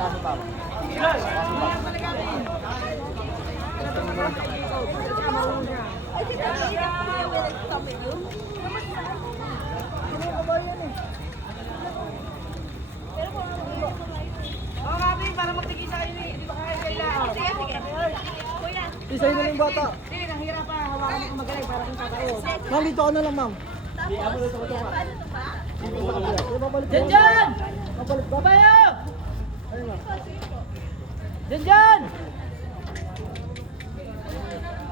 Taso pa. Para magtigil sa kayo, hindi ba kaya kailangan? Sige. Kuya. Isayin na yung bata. Hindi, nahirap pa. Hawakan mo magaling para kung kakao. Ma'am, dito ka na lang, ma'am. Diyan! Babayo! Diyan!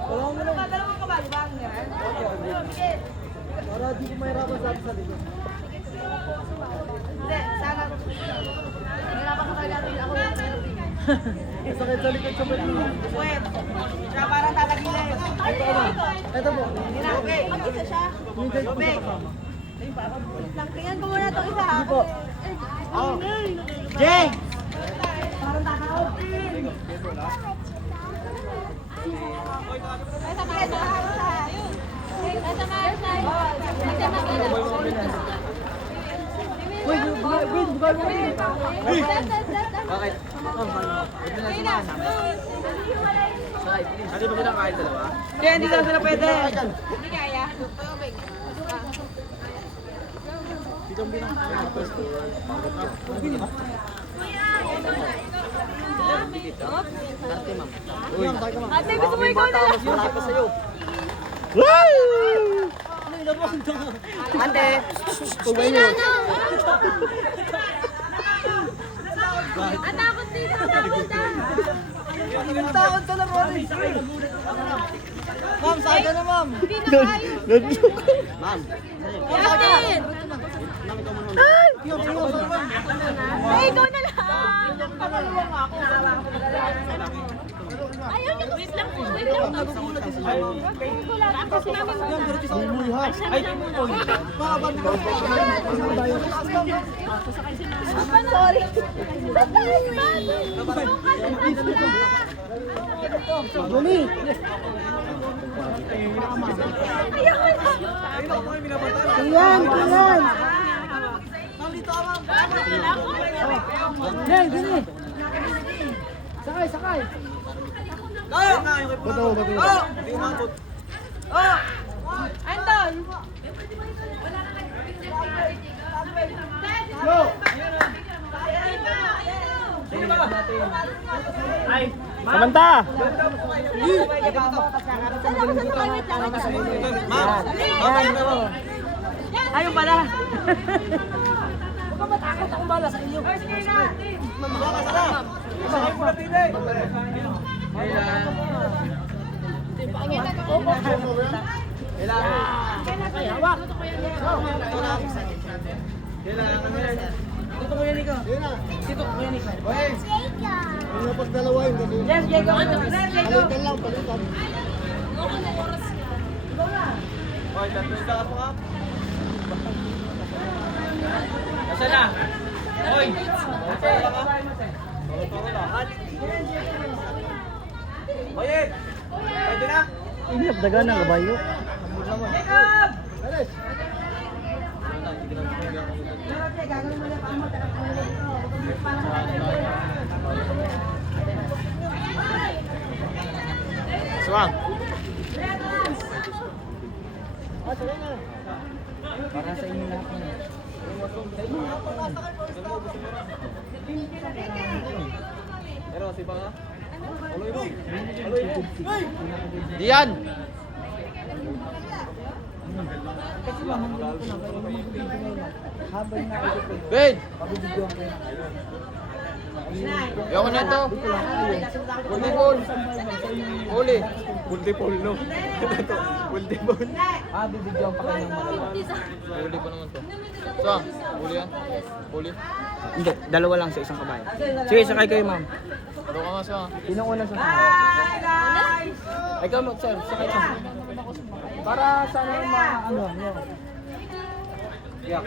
Wala mo lang. Dalawang kabali ba ang yan? Para di ko mahirapan sa atin sa likod. Hindi, sana. Nahirapan ko talaga rin ako. Sakit sa likod sa balik. Wait. Siya parang tatagilin. Ito po. Hindi na, okay. Mag-isa siya. Hindi ko Okay. Tingnan ko muna itong isa. Hindi po. Jay! Parang takaw. Uy, bugal mo. Bakit? Hindi ba sila kahit dalawa? Kaya hindi lang sila pwede. Hindi kaya. Ate, gusto mo ikaw na lang? Malapit sa'yo. Ate. Atakot dito, atakot dyan. Takot ka na, ma'am. Ma'am, saan ka na, ma'am? Hindi na kayo. Ma'am, Justin! Ay, ikaw na lang. Ayaw niyo. Wait lang po. Wait lang po. Kasi namin muna. Ay, Sorry. Mami! Tingnan, tingnan! Hey, dali! Sakay, sakay! Bato, bato. Andon! Yo! Samanta! Ayun pala. Huwag ka matakot akong bala sa inyo. Dito ko yan ikaw. Dito ko yan ikaw. Yung napag dalawain kasi. Yes, Diego. Yes, Diego. Palitan lang, palitan. Hoy, tatlo ka po nga. Nasaan na? Hoy! Nasaan ka? Bayit! Pwede na? Inap daga ng kabayo. Jacob! Alis! Gagawin mo na pa mo. Suwang! Para sa inyo lahat na. Pero si pa nga? Aloy mo! Aloy mo! Diyan! Habang na Ben! pabibigyan ko. Ayoko na ito! Multipol! Uli! Multipol, no? Multipol! Bibigyan pa kayo ng mga. Uli pa naman to. Suwang! Uli yan? Uli? Hindi, dalawa lang sa isang kabayo. Sige, sakay kayo, ma'am. Ito ka nga, Suwang. Sinong una sa Hi, guys! ikaw, sir, sakay ka. Para sa ano, ano. Yak.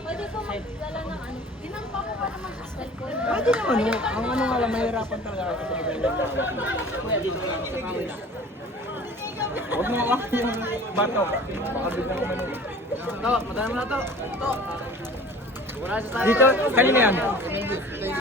Pwede po magdala ng ano. Dinampa ko para mag-aswell ko. Pwede naman, no? Ang ano nga lang, mahirapan talaga ako sa ganyan. Huwag mo awakin yung bato. Baka biglang To, madami mo na to. To. Wala sa tayo. Dito, kanina yan.